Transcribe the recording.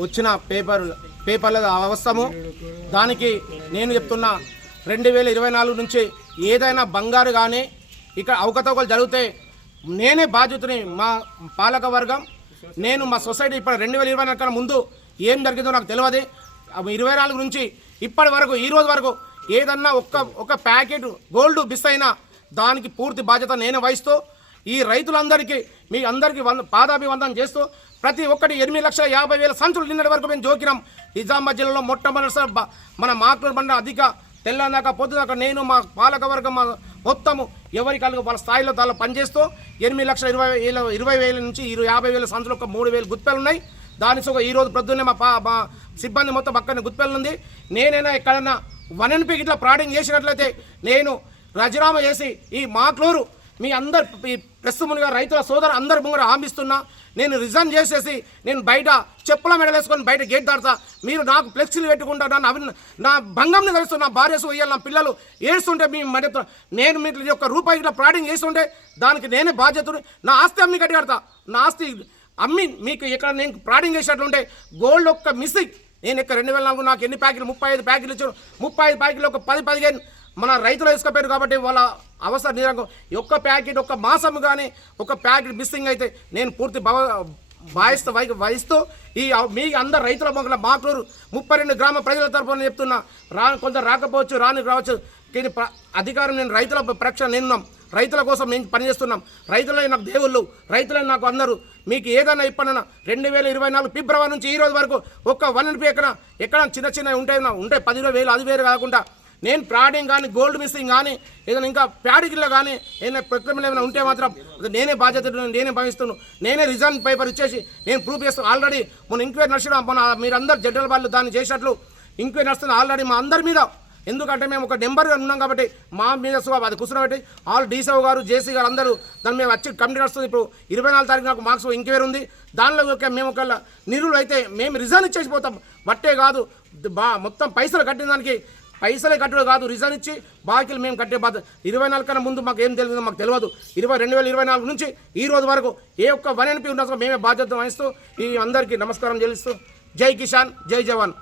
వచ్చిన పేపర్ల అవసరము దానికి నేను చెప్తున్నా 2024 నుంచి ఏదైనా బంగారు కానీ ఇక్కడ అవకతవకలు జరిగితే నేనే బాధ్యతని మా పాలక వర్గం నేను మా సొసైటీ ఇప్పుడు 2024 కన్నా ముందు ఏం జరిగిందో నాకు తెలియదు 24 నుంచి ఇప్పటి వరకు ఈ రోజు వరకు ఏదన్నా ఒక ప్యాకెట్ గోల్డ్ మిస్ అయినా దానికి పూర్తి బాధ్యత నేనే వహిస్తూ ఈ రైతులందరికీ మీ అందరికీ పాదాభివందనం చేస్తూ ప్రతి ఒక్కటి 8,50,000 సంచులు నిన్నటి వరకు మేము జోకినాం. నిజామాబాద్ జిల్లాలో మొట్టమొదటిసారి మన మాక్లూరు బండ అధిక తెల్లదాకా పొద్దుదాకా నేను మా పాలక వర్గం మొత్తము ఎవరికి వాళ్ళ స్థాయిలో దానిలో పనిచేస్తూ 8,20,000 నుంచి 50,000 సంచులు ఒక 3,000 గుత్పెలు ఉన్నాయి. దాని సో ఈరోజు ప్రొద్దున్నే మా సిబ్బంది మొత్తం పక్కన గుత్పెలు ఉంది. నేనైనా ఎక్కడన్నా 1NP ఇట్లా ప్రాడింగ్ చేసినట్లయితే నేను రాజీనామా చేసి ఈ మాక్లూరు మీ అందరు ప్రెస్ మునిగా రైతుల సోదరు అందరి ముంగర హామీస్తున్నా. నేను రిజైన్ చేసేసి నేను బయట చెప్పుల మెడలేసుకొని బయట గేట్ దాడతా. మీరు నాకు ఫ్లెక్సీలు పెట్టుకుంటా నా భంగంని తెలుస్తూ నా భార్య వేయాలి నా పిల్లలు ఏడుస్తుంటే మీ మధ్య నేను మీకు ఒక్క రూపాయి ఇట్లా ప్రాడింగ్ చేస్తుంటే దానికి నేనే బాధ్యతను. నా ఆస్తి అమ్మి కట్టికడతా. నా ఆస్తి అమ్మి మీకు ఇక్కడ నేను ప్రాడింగ్ చేసినట్లుంటే గోల్డ్ ఒక్క మిస్సింగ్ నేను ఇక్కడ 2004 నాకు ఎన్ని ప్యాకెట్లు 35 ప్యాకెట్లు ఇచ్చాను. 35 ప్యాకెట్లు ఒక 10-15 మన రైతులు వేసుకపోయారు కాబట్టి వాళ్ళ అవసరం నిరంగం ఒక్క ప్యాకెట్ ఒక్క మాసం కానీ ఒక ప్యాకెట్ మిస్సింగ్ అయితే నేను పూర్తి వహిస్తూ ఈ మీ అందరు రైతుల మొక్కల మాక్లూరు 32 గ్రామ ప్రజల తరఫున చెప్తున్నా. కొందరు రాకపోవచ్చు రావచ్చు కానీ అధికారం నేను రైతుల పరీక్ష నిన్నాం. రైతుల కోసం మేము పనిచేస్తున్నాం. రైతులే నాకు దేవుళ్ళు, రైతులే నాకు అందరూ. మీకు ఏదైనా ఇప్పటినా 2024 ఫిబ్రవరి నుంచి ఈ రోజు వరకు ఒక్క 1NP ఎక్కడ చిన్న ఉంటే 10,000 అది వేరు కాకుండా నేను ప్రాడింగ్ కానీ గోల్డ్ మిస్సింగ్ కానీ ఏదైనా ఇంకా ప్యాడిగిల్లో కానీ ఏదైనా ప్రక్రియలు ఏమైనా ఉంటే మాత్రం నేనే బాధ్యత నేనే భావిస్తున్నాను. నేనే రిజైన్ పేపర్ ఇచ్చేసి నేను ప్రూఫ్ చేస్తాను. ఆల్రెడీ మొన్న ఎంక్వైరీ నడిచిన మీరందరూ జడ్డల వాళ్ళు దాన్ని చేసినట్లు ఎంక్వైరీ నడుస్తుంది ఆల్రెడీ మా అందరి మీద. ఎందుకంటే మేము ఒక నెంబర్గా ఉన్నాం కాబట్టి మా మీద అది కూర్చోబెట్టి ఆల్ డీసీఓ గారు జేసీ గారు అందరూ దాని మీద వచ్చి కమిటీ నడుస్తుంది. ఇప్పుడు 24 తారీఖు నాకు మార్క్స్ ఎంక్వైరీ ఉంది. దానిలో మేము ఒక నిరులు అయితే మేము రిజైన్ ఇచ్చేసిపోతాం. బట్టే కాదు మొత్తం పైసలు కట్టిన దానికి పైసలే కట్టడం కాదు రిజైన్ ఇచ్చి బాకీలు మేము కట్టే బాధ్యత. 24 కన్నా ముందు మాకు ఏం తెలియదు మాకు తెలియదు. 2024 నుంచి ఈ రోజు వరకు ఏ ఒక్క 1NP ఉన్నదో మేమే బాధ్యత వహిస్తూ ఈ అందరికీ నమస్కారం చెల్లిస్తూ జై కిసాన్ జై జవాన్.